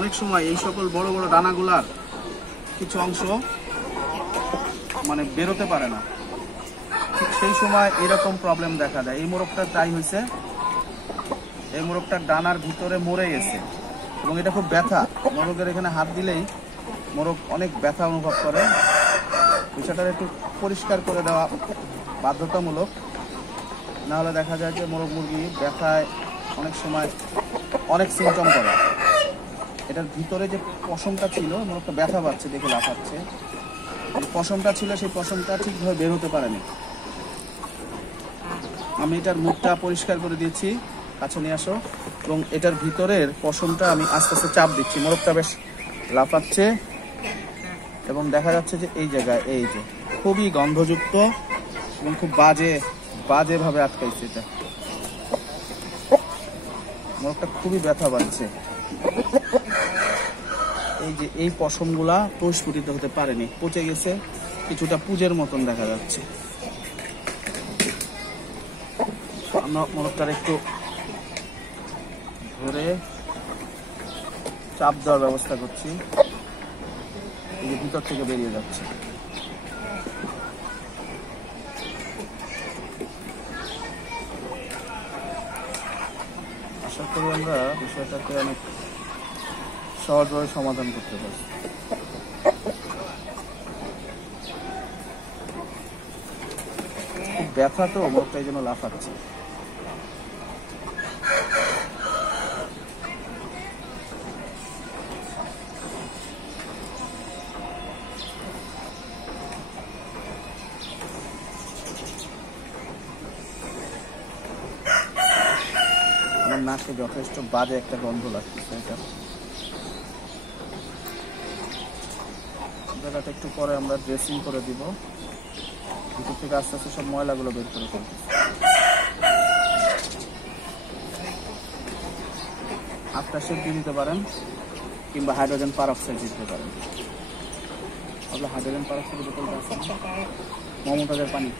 অনেক সময় এই সকল বড় বড় ডানাগুলার কিছু অংশ মানে বেরোতে পারে না, ঠিক সেই সময় এরকম প্রবলেম দেখা দেয়। এই মোরগটা তাই হয়েছে, এই মোরগটার ডানার ভিতরে মরে গেছে এবং এটা খুব ব্যথা। মোরগের এখানে হাত দিলেই মোরগ অনেক ব্যথা অনুভব করে। বিষয়টা একটু পরিষ্কার করে দেওয়া বাধ্যতামূলক, নাহলে দেখা যায় যে মোরগ মুরগি ব্যথায় অনেক সময় অনেক সিমটম করে। এটার ভিতরে যে পশমটা ছিল, মোরগটা ব্যথা পাচ্ছে দেখে লাফাচ্ছে, যে পশমটা ছিল সেই পশমটা ঠিকভাবে বের হতে পারেনি। আমি এটার মুখটা পরিষ্কার করে দিয়েছি, কাছে নিয়ে আসো, এবং এটার ভিতরের পশমটা আমি আস্তে আস্তে চাপ দিচ্ছি। মোরগটা বেশ লাফাচ্ছে এবং দেখা যাচ্ছে যে এই জায়গায় এই যে খুবই গন্ধযুক্ত এবং খুব বাজেভাবে আটকাইছে। এটা মোরগটা খুবই ব্যথা পাচ্ছে। এই যে এই পশমগুলা প্রস্ফুটিত হতে পারেনি, পচে গেছে, কিছুটা পুজের মতন দেখা যাচ্ছে। আমরা মোরগটার একটু ধরে চাপ দেওয়ার ব্যবস্থা করছি, এই যে ভিতর থেকে বেরিয়ে যাচ্ছে। আশা করি আমরা বিষয়টাকে অনেক সহজভাবে সমাধান করতে পারি। খুব ব্যথা তো, মোরগটা এই জন্য লাফাচ্ছে। আমার নাকে যথেষ্ট বাজে একটা গন্ধ লাগতেছে। এটা জায়গাটা একটু পরে আমরা ড্রেসিং করে দিব, ভিতর থেকে আস্তে আস্তে সব ময়লাগুলো বের করে ফেলতেছি। আফটারশেভ দিয়ে দিতে পারেন কিংবা হাইড্রোজেন পারঅক্সাইড দিতে পারেন। তাহলে হাইড্রোজেন পারঅক্সাইড বোতলটা আছে, মমতাজের পানি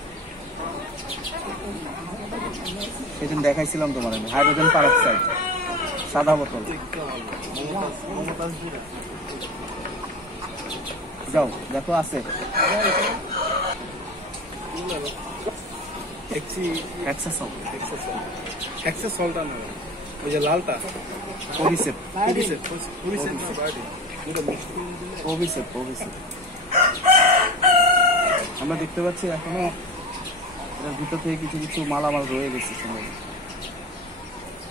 সেদিন দেখাইছিলাম তোমার, আমি হাইড্রোজেন পারঅক্সাইড সাদা বোতল। যাও দেখো আছে, ওই যে লালটা আমরা দেখতে পাচ্ছি এখনো এটার ভিতর থেকে কিছু কিছু মালামাল রয়ে গেছে সময়।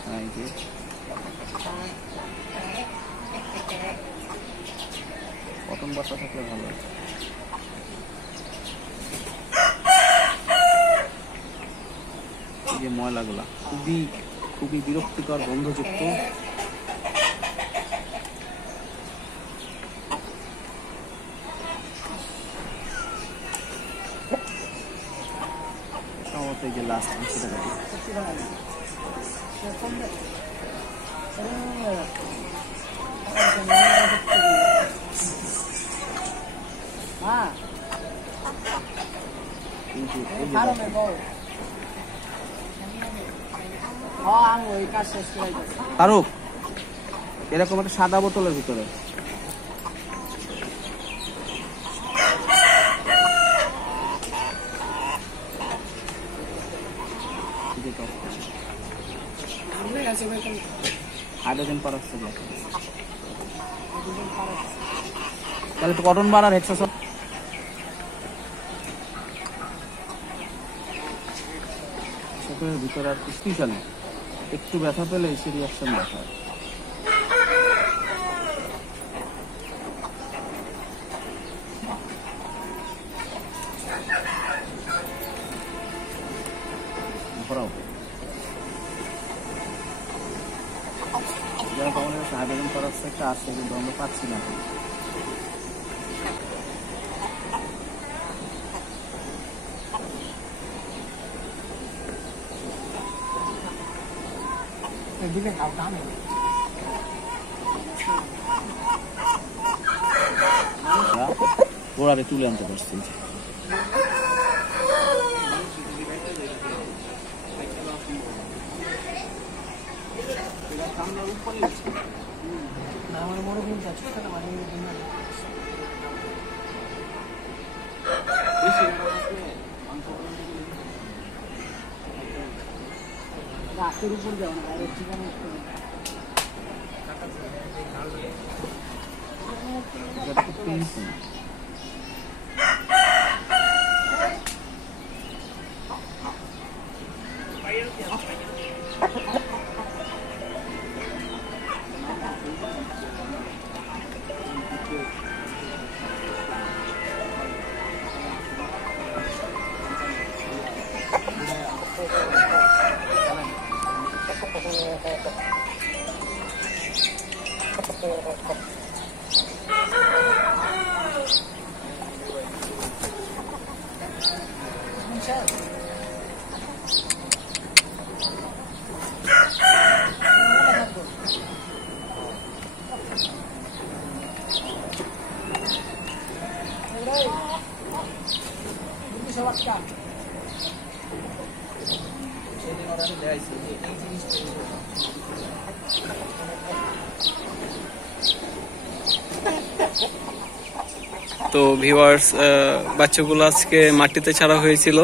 হ্যাঁ, এই যে কটন বাটা থাকলে ভালো। এই যে ময়লাগুলা খুবই বিরক্তিকর, গন্ধযুক্ত। এই যে লাস্ট ফারুক, এরকম একটা সাদা বোতলের ভিতরে হাইড্রোজেন পারঅক্সাইড লাগে, তাহলে তো কটন বার আর হেক্সাসল ভিতরে আর স্পেশাল একটু ব্যথা পেলে সে রিয়াকশন দেখায়। ভরাও যারা আমাদের কাছে হাইড্রোজেন পারঅক্সাইডটা আছে কিন্তু আমরা পাচ্ছি না। গোড়ারে তুলে আনতে পারছি। আমার রাতের উপর যাও না, বাইরের ঠিকানা তো ভিউয়ার্স, বাচ্চাগুলো আজকে মাটিতে ছাড়া হয়েছিল,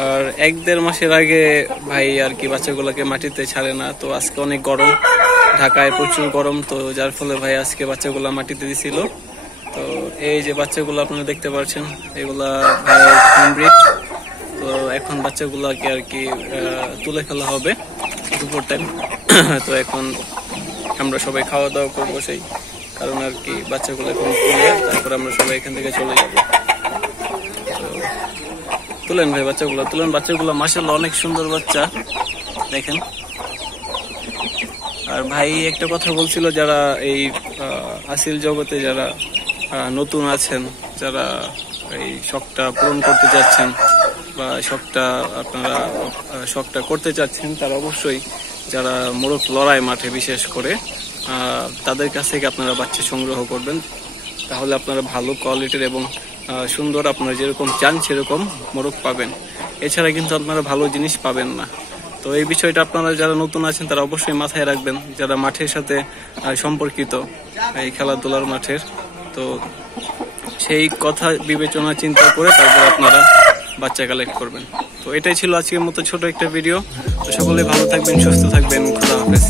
আর 1-1.5 মাসের আগে ভাই আর কি বাচ্চাগুলোকে মাটিতে ছাড়ে না। তো আজকে অনেক গরম, ঢাকায় প্রচুর গরম, তো যার ফলে ভাই আজকে বাচ্চাগুলো মাটিতে দিছিল। তো এই যে বাচ্চাগুলো আপনারা দেখতে পাচ্ছেন, এগুলা ভাইয়ের হোমব্রিড। তো এখন বাচ্চাগুলোকে আর কি তুলে ফেলা হবে দুপুর টাইম। তো এখন আমরা সবাই খাওয়া দাওয়া করবো, সেই কারণ আর কি বাচ্চাগুলো এখন তুলে তারপর আমরা সবাই এখান থেকে চলে যাবো। তুলেন ভাই, বাচ্চাগুলো তুলেন। বাচ্চাগুলো মাশাআল্লাহ অনেক সুন্দর বাচ্চা, দেখেন। আর ভাই একটা কথা বলছিল, যারা এই আসিল জগতে যারা নতুন আছেন, যারা এই শখটা পূরণ করতে চাচ্ছেন বা শখটা করতে চাচ্ছেন, তারা অবশ্যই যারা মোরগ লড়াই মাঠে বিশেষ করে তাদের কাছ থেকে আপনারা বাচ্চা সংগ্রহ করবেন। তাহলে আপনারা ভালো কোয়ালিটির এবং সুন্দর, আপনারা যেরকম চান সেরকম মোরগ পাবেন। এছাড়া কিন্তু আপনারা ভালো জিনিস পাবেন না। তো এই বিষয়টা আপনারা যারা নতুন আছেন তারা অবশ্যই মাথায় রাখবেন, যারা মাঠের সাথে সম্পর্কিত, এই খেলাধুলার মাঠের। তো সেই কথা বিবেচনা চিন্তা করে তারপর আপনারা বাচ্চা কালেক্ট করবেন। তো এটাই ছিল আজকের মতো ছোট একটা ভিডিও। তো সকলে ভালো থাকবেন, সুস্থ থাকবেন, খোদা হাফেজ।